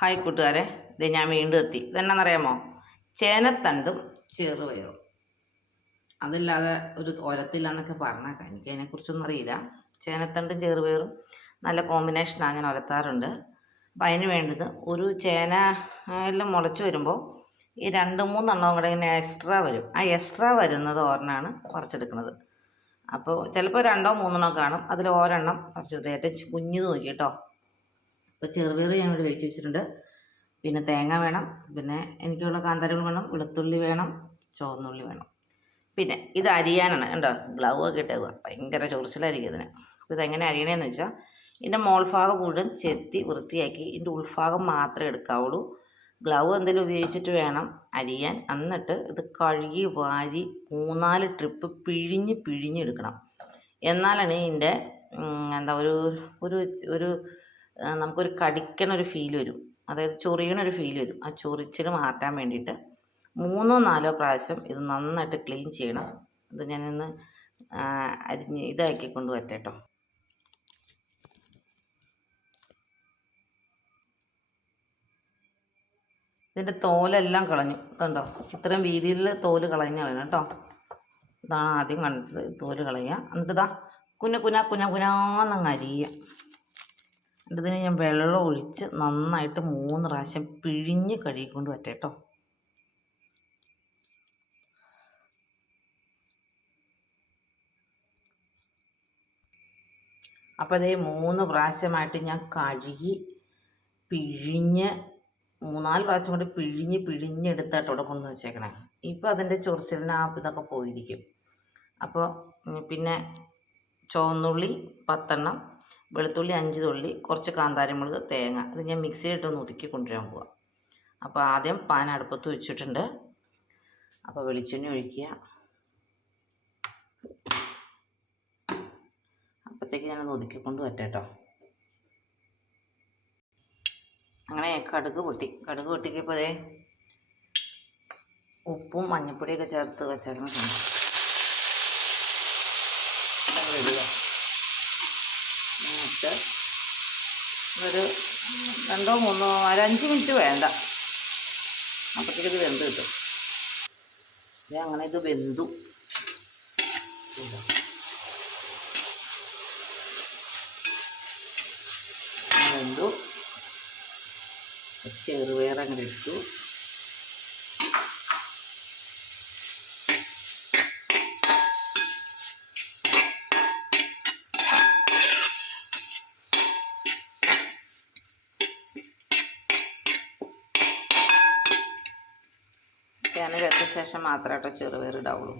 Hi കൂട്ടുകാരെ, ഇത് ഞാൻ വീണ്ടും എത്തി. ഇതെന്നാണെന്നറിയാമോ? ചേനത്തണ്ടും ചെറുപയറും. അതില്ലാതെ ഒരു ഓരത്തില്ല എന്നൊക്കെ പറഞ്ഞേക്കാം. എനിക്ക് അതിനെക്കുറിച്ചൊന്നും അറിയില്ല. ചേനത്തണ്ടും ചെറുപയറും നല്ല കോമ്പിനേഷനാണ്, ഞാൻ ഒലത്താറുണ്ട്. അപ്പം അതിന് വേണ്ടത് ഒരു ചേന എല്ലാം മുളച്ച് വരുമ്പോൾ ഈ 2-3 കൂടെ ഇങ്ങനെ എക്സ്ട്രാ വരും. ആ എക്സ്ട്രാ വരുന്നത് ഒരെണ്ണമാണ് പറിച്ചെടുക്കുന്നത്. അപ്പോൾ ചിലപ്പോൾ 2-3 കാണും, അതിൽ ഒരെണ്ണം പറിച്ചെടുത്ത് ഏറ്റവും കുഞ്ഞത് നോക്കി കേട്ടോ. അപ്പോൾ ചെറുപയർ ഞാൻ ഇവിടെ വേവിച്ച് വെച്ചിട്ടുണ്ട്. പിന്നെ തേങ്ങ വേണം, പിന്നെ എനിക്കുള്ള കാന്താരികൾ വേണം, വെളുത്തുള്ളി വേണം, ചുവന്നുള്ളി വേണം. പിന്നെ ഇത് അരിയാനാണ്. കണ്ടോ, ഗ്ലൗ ഒക്കെ ഇട്ടേക്കുക, ഭയങ്കര ചൊറിച്ചിലായിരിക്കും ഇതിന്. അപ്പോൾ ഇതെങ്ങനെ അരിയണേന്ന് വെച്ചാൽ ഇതിൻ്റെ മോൾഭാഗം മുഴുവൻ ചെത്തി വൃത്തിയാക്കി ഇതിൻ്റെ ഉൾഭാഗം മാത്രമേ എടുക്കാവുള്ളൂ. ഗ്ലൗ എന്തെങ്കിലും ഉപയോഗിച്ചിട്ട് വേണം അരിയാൻ. എന്നിട്ട് ഇത് കഴുകി വാരി 3-4 ട്രിപ്പ് പിഴിഞ്ഞെടുക്കണം. എന്നാലാണ് ഇതിൻ്റെ എന്താ ഒരു ഒരു ഒരു നമുക്കൊരു കടിക്കണൊരു ഫീൽ വരും, അതായത് ചൊറിയണൊരു ഫീൽ വരും. ആ ചൊറിച്ചിൽ മാറ്റാൻ വേണ്ടിയിട്ട് 3-4 പ്രാവശ്യം ഇത് നന്നായിട്ട് ക്ലീൻ ചെയ്യണം. ഇത് ഞാനിന്ന് അരിഞ്ഞ് ഇതാക്കി കൊണ്ടുവരട്ടെ കേട്ടോ. ഇതിൻ്റെ തോലെല്ലാം കളഞ്ഞു. ഇതുണ്ടോ, ഇത്രയും വീതിയിൽ തോല് കളഞ്ഞ് കളയണം കേട്ടോ. ഇതാണ് ആദ്യം കാണിച്ചത്, തോല് കളയുക. എന്നിട്ട് ഇതാ കുനാന്നങ്ങ് അരിയുക. ഇതിന് ഞാൻ വെള്ളം ഒഴിച്ച് നന്നായിട്ട് 3 പ്രാവശ്യം പിഴിഞ്ഞ് കഴുകിക്കൊണ്ട് വരട്ടെ കേട്ടോ. അപ്പോൾ ഇതേ 3 പ്രാവശ്യമായിട്ട് ഞാൻ കഴുകി പിഴിഞ്ഞ് 3-4 പ്രാവശ്യം കൊണ്ട് പിഴിഞ്ഞെടുത്തായിട്ട് ഇവിടെ കൊണ്ടു വെച്ചേക്കണേ. ഇപ്പോൾ അതിൻ്റെ ചൊറിച്ചിലിന് ഇതൊക്കെ പോയിരിക്കും. അപ്പോൾ പിന്നെ ചുവന്നുള്ളി 10 വെളുത്തുള്ളി 5 തുള്ളി, കുറച്ച് കാന്താരിമുളക്, തേങ്ങ, ഇത് ഞാൻ മിക്സിയിലിട്ടൊന്ന് ഒതുക്കി കൊണ്ടുവരാൻ പോവാം. അപ്പോൾ ആദ്യം പാൻ അടുപ്പത്ത് വെച്ചിട്ടുണ്ട്. അപ്പോൾ വെളിച്ചെണ്ണ ഒഴിക്കുക. അപ്പോഴത്തേക്ക് ഞാനൊന്ന് ഒതുക്കിക്കൊണ്ട് വരട്ടെ കേട്ടോ. അങ്ങനെ കടുക് പൊട്ടിക്കപ്പോൾ അതേ ഉപ്പും മഞ്ഞൾപ്പൊടിയൊക്കെ ചേർത്ത് വെച്ചാലും ഇടുക. എന്നിട്ട് ഒരു 2-3 5 മിനിറ്റ് വേണ്ട, അപ്പോഴത്തേക്ക് ഇത് വെന്ത് കിട്ടും. അങ്ങനെ ഇത് വെന്തു. ചെറുപയർ അങ്ങനെ ഇട്ടു. ചേന വെച്ച ശേഷം മാത്രമേ കേട്ടോ ചെറുപയർ ഇടാവുള്ളൂ.